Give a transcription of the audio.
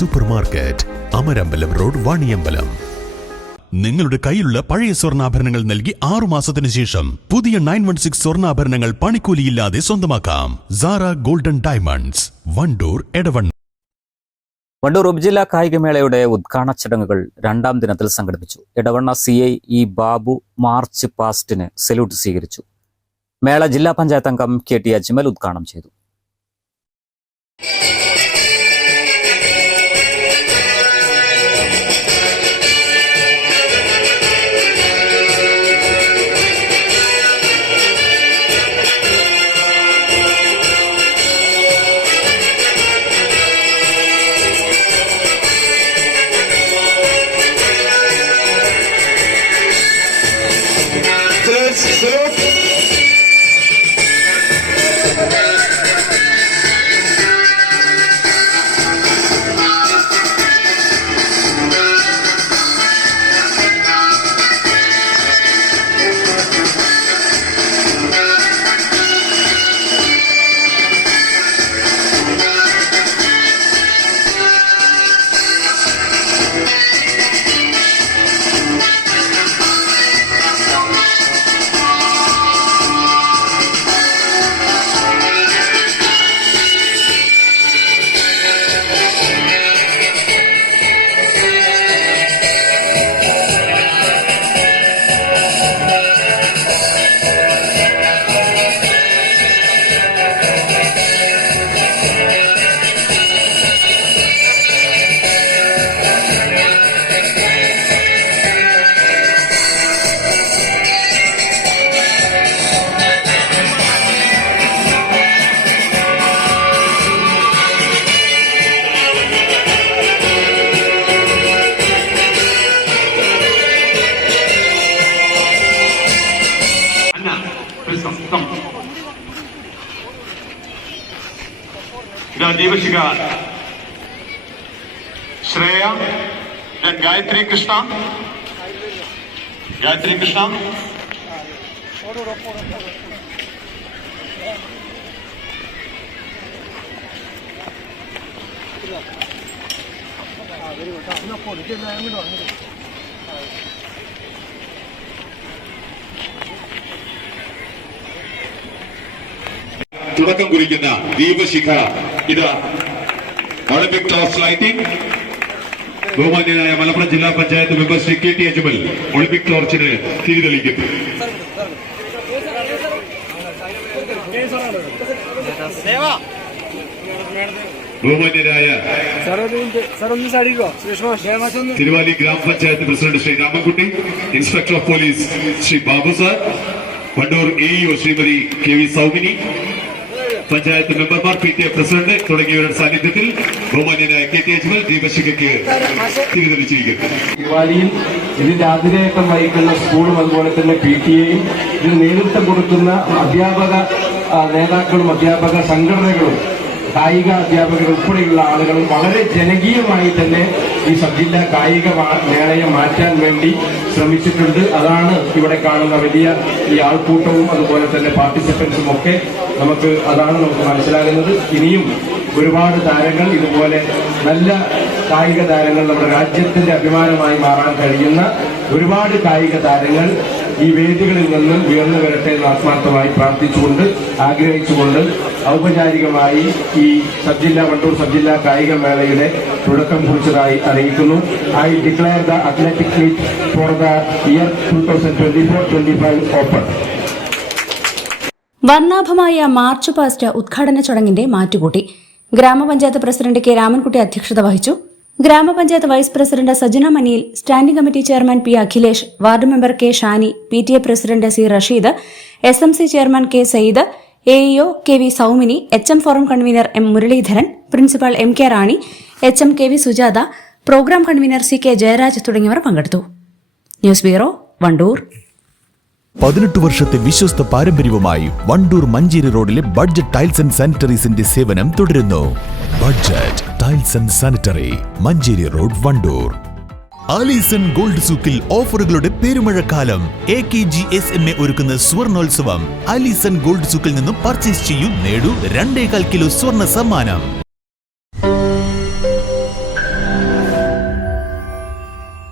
Super market, Amarambalam road, Vaniyambalam. നിങ്ങളുടെ കയ്യിലുള്ള പഴയ സ്വർണ്ണാഭരണങ്ങൾ നൽകി 6 മാസത്തിന് ശേഷം പുതിയ 916 സ്വർണ്ണാഭരണങ്ങൾ പണിക്കൂലിയില്ലാതെ സ്വന്തമാക്കാം. Zara golden diamonds, Wandoor, Edavanna. വണ്ടൂർ ഉപജില്ലാ കായികമേളയുടെ ഉദ്ഘാടന ചടങ്ങുകൾ 2ാം ദിനത്തിൽ സംഘടിപ്പിച്ചു. Edavanna CI E Babu march പാസ്റ്റിന് സല്യൂട്ട് സ്വീകരിച്ചു. മേള ജില്ലാ പഞ്ചായത്ത് അംഗം KT അജ്മൽ ഉദ്ഘാടനം ചെയ്തു. ദീപശിഖ ശ്രേയ, ഗായത്രി കൃഷ്ണ, തുടക്കം കുറിക്കുന്ന ദീപശിഖ ഇത് ഒളിമ്പിക് ടോർച്ച് ലൈറ്റിംഗ്. ബഹുമാന്യനായ മലപ്പുറം ജില്ലാ panchayat member Shri KT Ajmal Olympic ടോർച്ചിന് തിരിതെളിക്കുന്നു. ബഹുമാന്യരായ തിരുവാലി ഗ്രാമപഞ്ചായത്ത് president Shri Ramankutty, inspector of police Shri Babu sir, Wandoor AEO Shrimati KV Soumini, panchayat മെമ്പർമാർ, PTA പ്രസിഡന്റ് തുടങ്ങിയവരുടെ സാന്നിധ്യത്തിൽ ബഹുമാന്യനായ KT അജ്മൽ ദീപശിഖയ്ക്ക് തിരിതെളിച്ചിരിക്കുന്നു. തിരുവാലിയിൽ ഇതിന്റെ ആതിഥേയത്വം വഹിക്കുന്ന സ്കൂളും അതുപോലെ തന്നെ PTAയും ഇതിന് നേതൃത്വം കൊടുക്കുന്ന അധ്യാപക നേതാക്കളും അധ്യാപക സംഘടനകളും കായിക അധ്യാപകർ ഉൾപ്പെടെയുള്ള ആളുകളും വളരെ ജനകീയമായി തന്നെ ഈ സബ് ജില്ലാ കായിക മേളയെ മാറ്റാൻ വേണ്ടി ശ്രമിച്ചിട്ടുണ്ട്. അതാണ് ഇവിടെ കാണുന്ന വലിയ ഈ ആൾക്കൂട്ടവും അതുപോലെ തന്നെ പാർട്ടിസിപ്പൻസും ഒക്കെ അതാണ് നമുക്ക് മനസ്സിലാകുന്നത്. ഇനിയും ഒരുപാട് താരങ്ങൾ, ഇതുപോലെ നല്ല കായിക താരങ്ങൾ, നമ്മുടെ രാജ്യത്തിന്റെ അഭിമാനമായി മാറാൻ കഴിയുന്ന ഒരുപാട് കായിക താരങ്ങൾ ഈ വേദികളിൽ നിന്ന് ഉയർന്നു വരട്ടെ എന്ന് ആത്മാർത്ഥമായി പ്രാർത്ഥിച്ചുകൊണ്ട് ആഗ്രഹിച്ചുകൊണ്ട് ഔപചാരികമായി ഈ വണ്ടൂർ സബ് ജില്ലാ കായിക മേളയുടെ തുടക്കം കുറിച്ചതായി അറിയിക്കുന്നു. I declare the athletic meet for the year 2024-25 open. വർണ്ണാഭമായ മാർച്ച് പാസ്റ്റ് ഉദ്ഘാടന ചടങ്ങിന്റെ മാറ്റുകൂട്ടി. ഗ്രാമപഞ്ചായത്ത് പ്രസിഡന്റ് K. രാമൻകുട്ടി അധ്യക്ഷത വഹിച്ചു. ഗ്രാമപഞ്ചായത്ത് vice president Sajana Maniyil, standing committee chairman P. Akhilesh, ward member K. Shani, PTA president C. Rasheed, SMC chairman K. Sayyid, AEO KV Soumini, HM forum convener M. Muralidharan, principal MK Rani, HM KV Sujatha, programme convener CK Jayaraj തുടങ്ങിയവർ പങ്കെടുത്തു. News bureau, Wandoor. 18 വർഷത്തെ വിശ്വസ്ത പാരമ്പര്യവുമായി വണ്ടൂർ മഞ്ചേരി റോഡിലെ budget tiles and സാനിറ്ററീസിന്റെ സേവനം തുടരുന്നു. Budget tiles and sanitary, Manjeri road, Wandoor. Alison gold സൂക്കിൽ ഓഫറുകളുടെ പെരുമഴക്കാലം. AKG SMA ഒരുക്കുന്ന സ്വർണോത്സവം. ആലീസൺ ഗോൾഡ് സൂക്കിൽ നിന്നും പർച്ചേസ് ചെയ്യൂ, നേടൂ 2.25 കിലോ സ്വർണ്ണ സമ്മാനം.